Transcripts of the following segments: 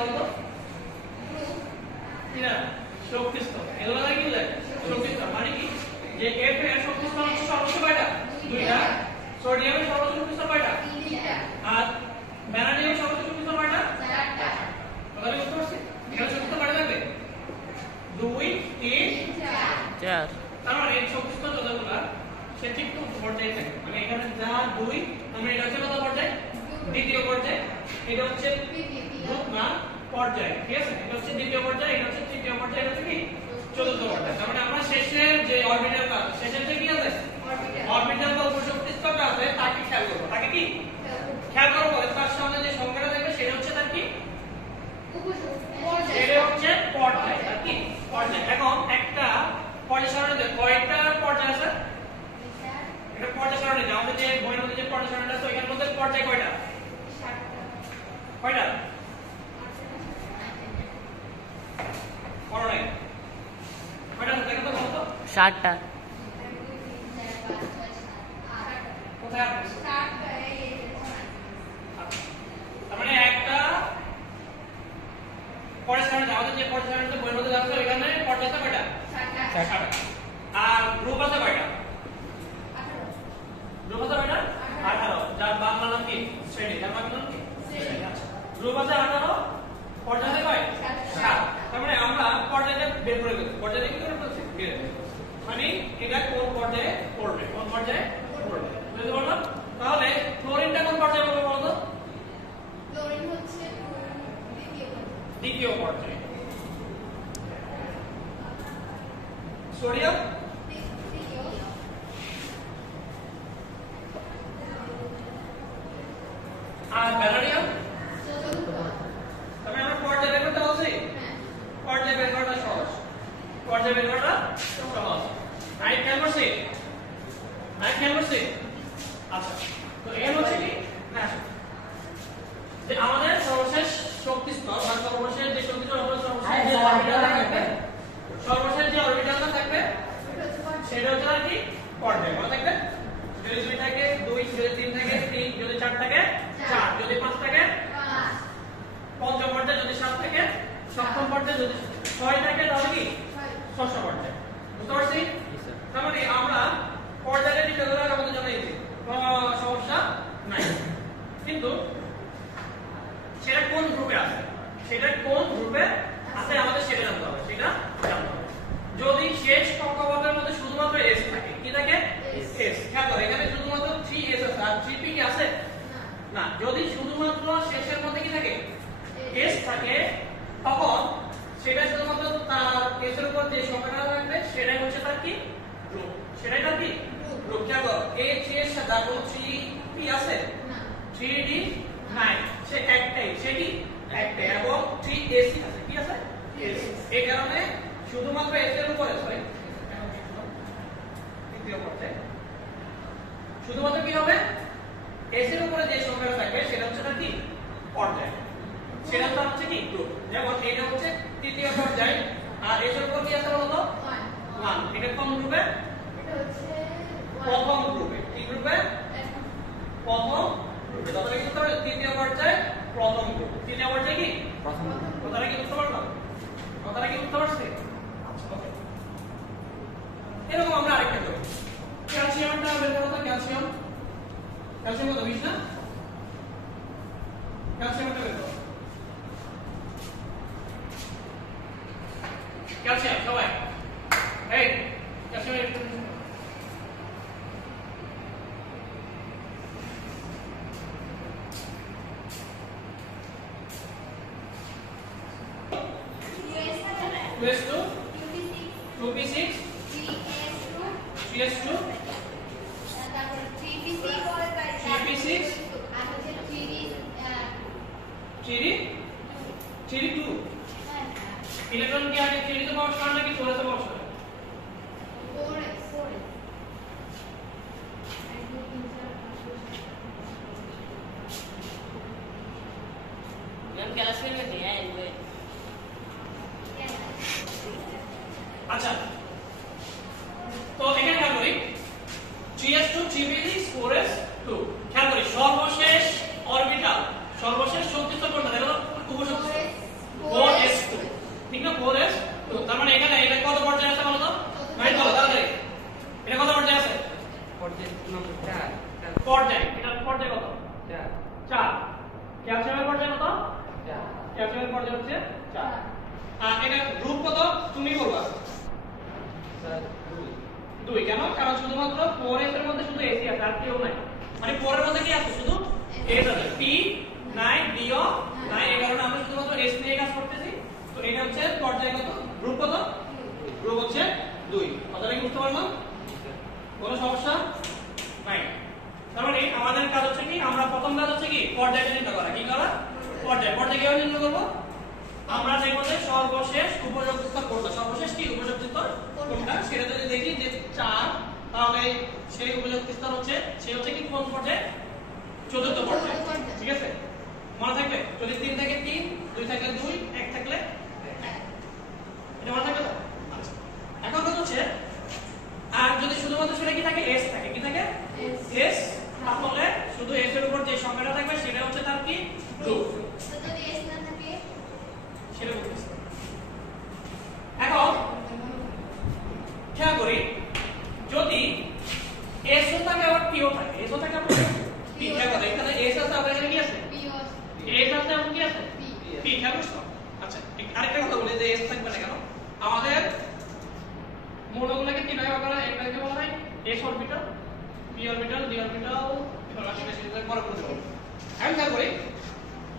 বলতো কি না শক্তিস্তর এগুলো লাগে কি লাগে শক্তিস্তর মানে কি যে F এর শক্তিস্তর হচ্ছে সর্বোচ্চ কয়টা দুইটা সোডিয়ামের সর্বোচ্চ শক্তিস্তর কয়টা তিনটা আর ভ্যানাডিয়ামের সর্বোচ্চ শক্তিস্তর কয়টা চারটা তাহলে বুঝতে পারছি এখানে শক্তিস্তর কয়টা থাকবে 2 3 4 তার মানে এই শক্তিস্তর যতগুলো সে ঠিক তো পর্যায়ে থাকে মানে এখানে যা 2 আমরা এটা হচ্ছে কত পর্যায়ে দ্বিতীয় পর্যায়ে এটা হচ্ছে গ্রুপ না পর্যায় ঠিক আছে এটা হচ্ছে দ্বিতীয় পর্যায়ে এটা হচ্ছে তৃতীয় পর্যায়ে এটা হচ্ছে কি চতুর্থ পর্যায় তার মানে আমরা শেষের যে অরবিটালটা শেষের যে কি আছে অরবিটাল বা উপশক্তিস্তরটা আছে তাকে খেয়াল করব তাকে কি খেয়াল করব তার সামনে যে সংখ্যাটা থাকবে সেটা হচ্ছে তার কি উপশক্তিস্তর এটা হচ্ছে পর্যায় তার কি পর্যায় এখন একটা পর্যায় সারণীতে কয়টা পর্যায় আছে এটা পর্যায় সারণী আমাদের যে বইয়ের মধ্যে যে পর্যায় সারণীটা আছে এখানের মধ্যে পর্যায় কয়টা 7টা কয়টা পড়াই কয়টা দেখো তো বলো তো 7টা কোথায় আছে 7টা এই তার মানে একটা পর্যায় সারণী আমাদের যে পর্যায় সারণীতে বইয়ের মধ্যে আছে এখানে পর্যায়টা কয়টা 7টা আর গ্রুপ আছে কয়টা 18 গ্রুপ আছে কয়টা 18 যার বাংলা নাম কি শ্রেণী যার বাংলা নাম কি শ্রেণী আচ্ছা গ্রুপ আছে 18 পর্যায়ে কয় 7 তার মানে আমরা পর্যায়টা বের করে ফেলছি পর্যায় কি করে ফেলছি মানে এটা কোন পর্যায়ে পড়বে কোন পর্যায়ে পড়বে বুঝতে পারলাম তাহলে ক্লোরিনটা কোন পর্যায়ে পড়বে বলো তো ক্লোরিন হচ্ছে দ্বিতীয় পর্যায়ে সোডিয়াম তৃতীয় আর ভ্যানাডিয়াম চতুর্থ তবে আমরা পর্যায় বের করতে বলছি পর্যায় বের করাটা সহজ পর্যায় বের করাটা সহজ আই খেয়াল করছি আচ্ছা তো এখানে হচ্ছে কি না যে আমাদের সর্বশেষ শক্তিস্তর বা সর্বশেষ যে শক্তিস্তর হবে সর্বশেষ যে অরবিটালটা থাকবে সেটা হচ্ছে আর কি পর্যায় কত থাকবে যদি 2 থাকে 2 যদি 3 থাকে 3 যদি 4 থাকে 4 যদি 5 থাকে 5 পঞ্চম পর্যায়ে যদি 7 থাকে সপ্তম পর্যায়ে যদি 6 থাকে তাহলে কি ষষ্ঠ পর্যায়ে বুঝতে পারছি তার মানে আমরা পর্যায়টা ডিটেইলস আমাদের জানা আছে কোনো সমস্যা নাই কিন্তু সেটা কোন গ্রুপে আছে আমাদের সেটা জানতে হবে সেটা জানতে হবে যদি শেষ সংখ্যাবর্গের মধ্যে শুধুমাত্র s থাকে কি থাকে s খেয়াল করো এখানে শুধুমাত্র 3s আছে আর 3p কি আছে না যদি শুধুমাত্র শেষের মধ্যে কি থাকে s থাকে তখন সেটা শুধুমাত্র তার s এর উপর যে সংখ্যাটা থাকবে সেটাই হচ্ছে তার কি গ্রুপ সেটাই তার কি গ্রুপ খেয়াল করো a 3 এর সাথে আর কোনো 3p আছে না 3d 9 সে একটাই সেটি একটাই এবং 3ac আছে কি আছে এই কারণে শুধুমাত্র s এর উপরে সরি তৃতীয় পর্যায়ে শুধুমাত্র কি হবে s এর উপরে যে সংখ্যাটা থাকবে সেটা হচ্ছে তার কি পর্যায় সেটা হচ্ছে কি গ্রুপ যেমন এটা হচ্ছে তৃতীয় পর্যায় আর s এর উপর কি আছে বলো তো 1 এটা কোন গ্রুপে এটা হচ্ছে প্রথম গ্রুপে কি গ্রুপে প্রথম গ্রুপে তাহলে কি করতে হবে তৃতীয় পর্যায় প্রথম গ্রুপ তৃতীয় পর্যায়ে কি প্রথম কথাটা কি বুঝতে পারলাম কথাটা কি বুঝতে পারছি আচ্ছা ওকে এরকম আমরা আরেকটা করব ক্যালসিয়ামটা বের করব ক্যালসিয়াম কত 20 না ক্যালসিয়ামটা বের করব ক্যালসিয়াম সবাই এই ক্যালসিয়াম US2 2p6 3s2 তারপর 3p6 আর হচ্ছে 3d 2 ইলেকট্রন কি আগে 3d তে পাওয়ার কারণে কি 4s তে পাওয়ার 4s मैम कैल्शियम में दिया है इनमें আচ্ছা তো এখানে খেয়াল করি 3s2 3p6 4s2 খেয়াল করি সর্বশেষ অরবিটাল সর্বশেষ শক্তিস্তর কোনটা দেখো উপশক্তিস্তর ক্যালসিয়ামের পর্যায় কত? ক্যালসিয়ামের পর্যায় হচ্ছে 4। আর এটা গ্রুপ কত তুমি বলবা? স্যার 2 কেন? কারণ শুধুমাত্র 4s এর মধ্যে শুধু AC আছে আর কেউ নাই। মানে 4 এর মধ্যে কি আছে? শুধু S আছে। P নাই, D ও নাই, এই কারণে আমরা শুধুমাত্র S নিয়ে কাজ করতেছি। তো এটা হচ্ছে পর্যায় কত? গ্রুপ কত? গ্রুপ হচ্ছে 2। কথাটা কি বুঝতে পারলাম? কোনো সমস্যা নাই। তার মানে আমাদের কাজ হচ্ছে কি, আমরা প্রথম কাজ হচ্ছে কি পর্যায় নির্ণয় করা। কি করা? পর্যায়। পর্যায় কিভাবে নির্ণয় করব? আমরা দেখব যে সর্বশেষ উপযুক্ত স্তর কোনটা। সর্বশেষ কি উপযুক্ত স্তর কোনটা সেটা যদি দেখি যে 4, তাহলে সেই উপযুক্ত স্তর হচ্ছে সে হচ্ছে কি কোন পর্যায়ে? চতুর্থ পর্যায়ে। ঠিক আছে, মনে থাকবে? যদি 3 থাকে 3, 2 থাকলে 2, 1 থাকলে 1। এটা মনে থাকবে তো? আচ্ছা, এখন কথা হচ্ছে আর যদি শুধুমাত্র সেটা কি থাকে? S থাকে। কি থাকে? S। তাহলে শুধু S এর উপর যে সংখ্যাটা থাকবে সেটা হচ্ছে তার কি গ্রুপ। তো যদি S না থাকে সেটা বলতেছি। এখন খেয়াল করি, যদি S ও থাকে আবার P ও থাকে, S ও থাকে আবার P। খেয়াল করো, এখানে S আছে আবার এখানে কি আছে? পিওর S আছে এবং কি আছে? P। খেয়াল করছো? আচ্ছা, আরেকটা কথা বলি যে S থাকবে না কেন? আমাদের মৌলগুলোকে তিন ভাগে ভাগ করা। একটাকে বলা হয় S orbital, P orbital, D orbital, সরাসরি সেটা পরে বলতে পারবো। আমি খেয়াল করি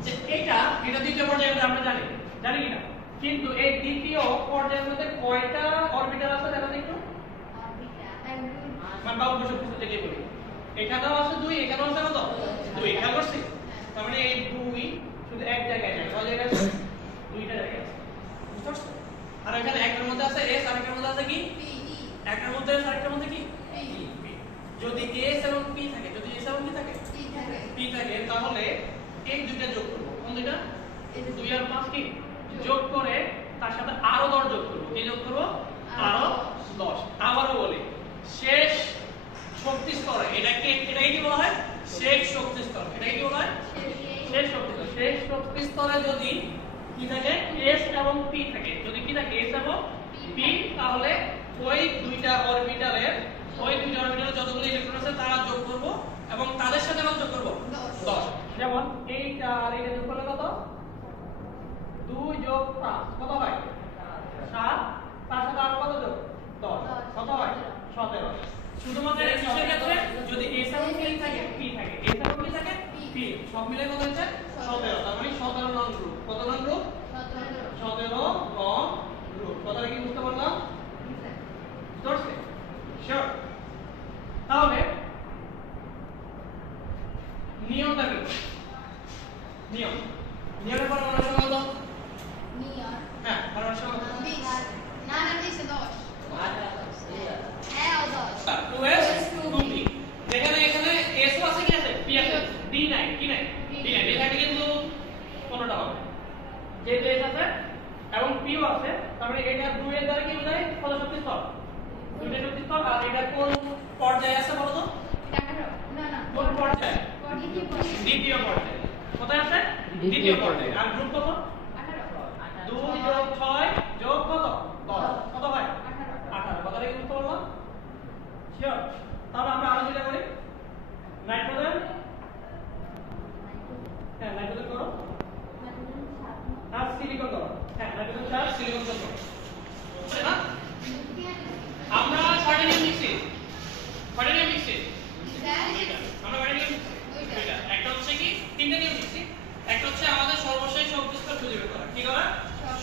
যে এটা দ্বিতীয় পর্যায়ে আমরা জানি কি না? কিন্তু এই দ্বিতীয় পর্যায়ের মধ্যে কয়টা অরবিটাল আছে জানো একটু? মানে বাবু বসে বসে থেকে বলি, এখানেও আছে 2, এখানেও আছে কত? 2। খেয়াল করছি? তার মানে এই 2 শুধু এক জায়গায় আছে। কয় জায়গায় আছে? 2টা জায়গায় আছে। বুঝতে পারছো? আর এখানে একটার মধ্যে আছে S, আর একটার মধ্যে আছে কি? পিই একটার মধ্যে S, আর একটার মধ্যে কি? P। যদি S এবং P থাকে, যদি S এবং কি থাকে? পি থাকে P থাকে, তাহলে এই দুইটা যোগ করব। কোন দুইটা? 2 আর 5 কি যোগ করে তার সাথে আরো 10 যোগ করব। কি যোগ করব? আরো 10। আবারও বলি, শেষ শক্তি স্তরে এটাকে কি বলা হয়? শেষ শক্তি স্তর। এটাকে কি বলা হয়? শেষ শক্তি স্তর। শেষ শক্তি স্তরে যদি কি থাকে? S এবং P থাকে। যদি কি থাকে? S এবং P, তাহলে ওই দুইটা অরবিটালের যতগুলো ইলেকট্রন আছে তারা যোগ করব এবং তাদের সাথে কত যোগ করব? 10। যেমন এইটা আর এইটা যোগ করলে কত? 2 যোগ 5 কত হয়? 7। তার সাথে আরো কত যোগ? 10 কত হয়? 17। শুধুমাত্র এই বিষয়ের ক্ষেত্রে যদি S এবং P থাকে, P থাকে, S এবং P থাকে, P, সব মিলে কত হচ্ছে? 17। তার মানে 17 নং গ্রুপ। কত নং গ্রুপ? 17 নং গ্রুপ। কথাটা কি বুঝতে পারলাম? বুঝতে শিওর? তাহলে নিয়মটা কি? নিয়মের পর আমরা সময় কত? নিয়র হ্যাঁ, পরমাণু সংখ্যা কত? 20 না 10 হ্যাঁ 10 2s 2p। যেখানে এখানে s ও আছে কি আছে? p আছে। d নাই, কি নাই? d নাই। d থাকলে কিন্তু কোনটা হবে? যেহেতু s আছে এবং p ও আছে, তার মানে এটা 2 এর দ্বারা কি বোঝায়? কত শক্তি স্তর? 2টা শক্তি স্তর। আর এটা কোন পর্যায়ে আছে বলো তো? কোন পর্যায়ে? দ্বিতীয় পর্যায়ে। কোথায় আছে? দ্বিতীয় পর্যায়ে। আর গ্রুপ কত? 2 যোগ 6 যোগ কত? 10 কত হয়? 18। কথাটা কি বুঝতে পারলাম? শিওর? তাহলে আমরা আরো যেটা করি, নাইট্রোজেন। হ্যাঁ, নাইট্রোজেন করো। আর সিলিকন করো। হ্যাঁ, নাইট্রোজেন 4, সিলিকন 4 করো। বুঝলে না? আমরা কয়টা নিয়ম লিখছি? কয়টা নিয়ম লিখছি? আমরা কয়টা নিয়ম লিখছি? দুইটা। একটা হচ্ছে কি? তিনটা নিয়ম লিখছি। একটা হচ্ছে আমাদের সর্বশেষ শক্তি স্তর খুঁজে বের করা। কি করা?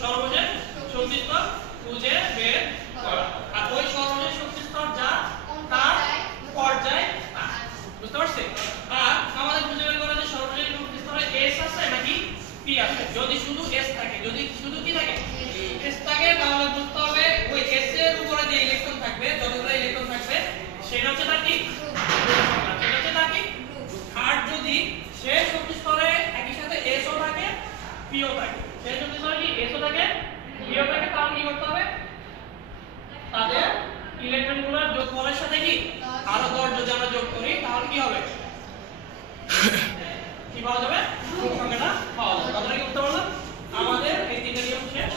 সর্বশেষ শক্তি স্তর খুঁজে বের করা। আর ওই সর্বশেষ শক্তি স্তর যা তার পর্যায় তা। বুঝতে পারছি? আর আমাদের খুঁজে বের করা যে সর্বশেষ শক্তি স্তরে S আছে নাকি P আছে। যদি শুধু S থাকে, যদি শুধু কি থাকে? S থাকে, তাহলে বুঝতে হবে ওই S এর উপরে যে ইলেকট্রন থাকবে, যতগুলো ইলেকট্রন থাকবে সেটা হচ্ছে তার কি? সেটা হচ্ছে তার কি? আর যদি শেষ শক্তি স্তরে একই সাথে S ও থাকে, P ও থাকে, শেষ শক্তি স্তরে কি S ও থাকে, P ও থাকে, তাহলে কি করতে হবে? তাদের ইলেকট্রনগুলোর যোগফলের সাথে কি আরো 10 যদি আমরা যোগ করি তাহলে কি হবে? কি পাওয়া যাবে? সংখ্যাটা পাওয়া যাবে। কথাটা কি বুঝতে পারলাম? আমাদের এই তিনটা নিয়ম শেষ।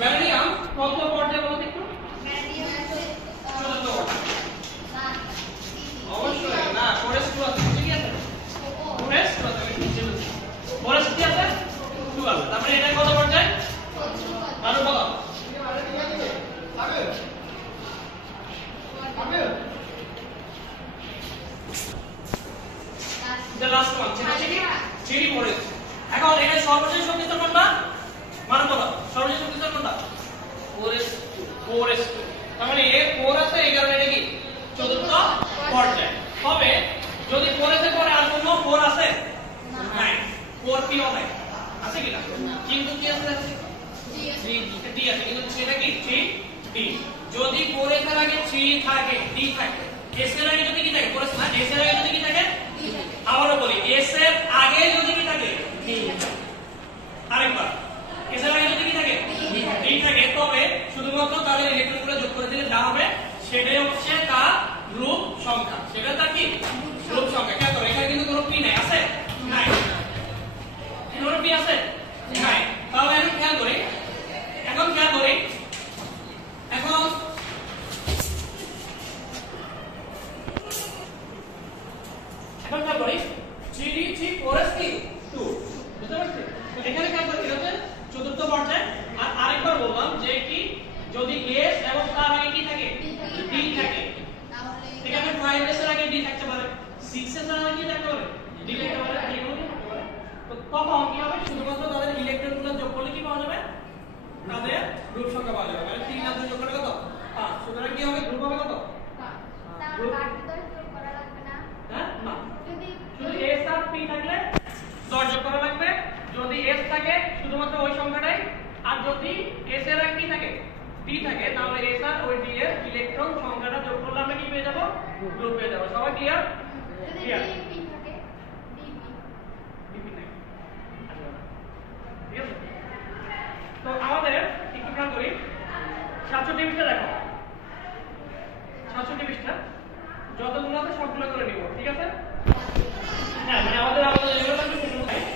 ভ্যানাডিয়াম কত পর্যায়ে বলো তো একটু? ভ্যানাডিয়াম আছে চতুর্থ পর্যায়ে। না অবশ্যই না, ফরেস্ট টু আছে, ঠিক আছে? ফরেস্ট টু আছে, ফরেস্ট কি আছে? টু আছে। তারপরে এটা কত পর্যায়ে? আরো বলো। The last one, সেটা হচ্ছে কি? Three forest. এখন এটা সর্বশেষ শক্তিস্তর কোনটা? মানে বলো, সর্বশেষ শক্তিস্তর কোনটা? ফরেস্ট। তার মানে এ ফোর আছে, এই কারণে এটা কি? চতুর্থ পর্যায়। তবে যদি ফোরেস্টের পরে আর কোনো ফোর আছে? নাই। ফোর কি হবে? আছে কি না? কিন্তু কি আছে? ডি আছে, কিন্তু সেটা কি? 3D। যদি ফোরেস্টের আগে 3 থাকে, ডি থাকে, এস এর আগে যদি কি থাকে? ফোরেস্ট না, এস এর আগে যদি কি থাকে? আবারও বলি, এস এর আগে যদি কি থাকে? ডি। আরেকবার, এস এর আগে যদি কি থাকে? ডি থাকে, তবে শুধুমাত্র তাদের ইলেকট্রনগুলো যোগ করে দিলে যা হবে সেটাই হচ্ছে তার গ্রুপ সংখ্যা। সেটা তার কি? গ্রুপ সংখ্যা। কেন? এখানে কিন্তু কোনো পি নাই, আছে? নাই। কোনো পি আছে? নাই। তাহলে এখন খেয়াল করি, এখন খেয়াল করি, এখন খেয়াল করি 3D 3 4s কি 2, বুঝতে পারছি? তো এখানে খেয়াল করি এটা হচ্ছে চতুর্থ পর্যায়। আর আরেকবার বললাম যে কি, যদি s এবং তার আগে কি থাকে? d থাকে, এখানে 5s এর আগে d থাকতে পারে, 6s এর আগে কি থাকতে পারে? d থাকতে পারে, এগুলো কি থাকতে পারে। তো তখন কি হবে? শুধুমাত্র তাদের ইলেকট্রনগুলো যোগ করলে কি পাওয়া যাবে? তাদের গ্রুপ সংখ্যা পাওয়া যাবে। মানে 3 আর 2 যোগ করলে কত? 5। সুতরাং কি হবে? গ্রুপ হবে কত? হ্যাঁ, না, শুধু s আর p থাকলে 10 যোগ করা লাগবে। যদি s থাকে শুধুমাত্র ওই সংখ্যাটাই, আর যদি s এর আগে কি থাকে? d থাকে, তাহলে s আর ওই d এর ইলেকট্রন সংখ্যাটা যোগ করলে আমরা কি পেয়ে যাব? গ্রুপ পেয়ে যাব। সবাই ক্লিয়ার? ক্লিয়ার। dp নাই, ঠিক আছে? তো আমাদের একটু খেয়াল করি 67 পৃষ্ঠা দেখো, 67 পৃষ্ঠা যতগুলো আছে সবগুলো করে নিব, ঠিক আছে? হ্যাঁ, মানে আমাদের আলাদা যেগুলো থাকবে সেগুলো থাকবে।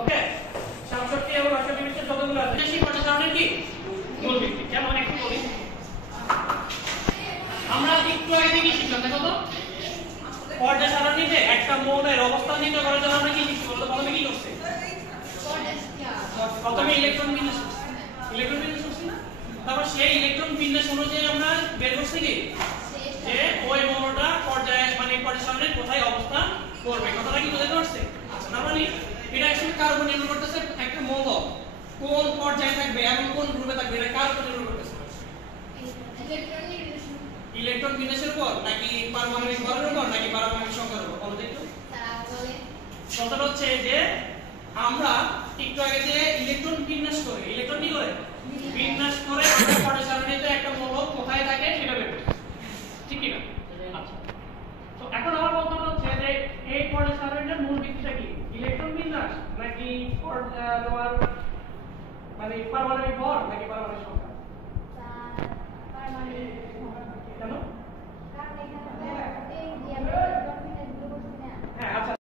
ওকে, 67 এবং 68 পৃষ্ঠা যতগুলো আছে সেই পর্যায় সারণীর কি মূল ভিত্তি। যেমন একটু বলি, আমরা একটু আগে থেকে শিখলাম, দেখো তো পর্যায় সারণীতে একটা মৌলের অবস্থান নির্ণয় করার জন্য আমরা কি শিখছি বলতো? প্রথমে কি করছি? প্রথমে ইলেকট্রন বিন্যাস করছি, ইলেকট্রন বিন্যাস করছি না? তারপর সেই ইলেকট্রন বিন্যাস অনুযায়ী আমরা বের করছি কি যে ওই মৌলটা পর্যায়ে মানে পর্যায় সারণীর কোথায় অবস্থান করবে। কথাটা কি বুঝতে পারছে? আচ্ছা, না মানে এটা আসলে কার উপর নির্ভর করতেছে? একটা মৌল কোন পর্যায়ে থাকবে এবং কোন গ্রুপে থাকবে এটা কার উপর নির্ভর করতেছে? ইলেকট্রন বিন্যাসের উপর, নাকি পারমাণবিক ভরের উপর, নাকি পারমাণবিক সংখ্যার উপর? বলো একটু। কথাটা হচ্ছে যে আমরা একটু আগে যে ইলেকট্রন বিন্যাস করে, ইলেকট্রন কি করে বিন্যাস করে আমরা পর্যায় সারণীতে একটা মৌল কোথায় থাকে সেটা বের করি, ঠিক কি না? আচ্ছা, তো এখন আমার বলতে হচ্ছে যে এই পর্যায় সারণীর মূল ভিত্তিটা কি? ইলেকট্রন বিন্যাস, নাকি তোমার মানে পারমাণবিক ভর, নাকি পারমাণবিক সংখ্যা? কেন? হ্যাঁ, আচ্ছা।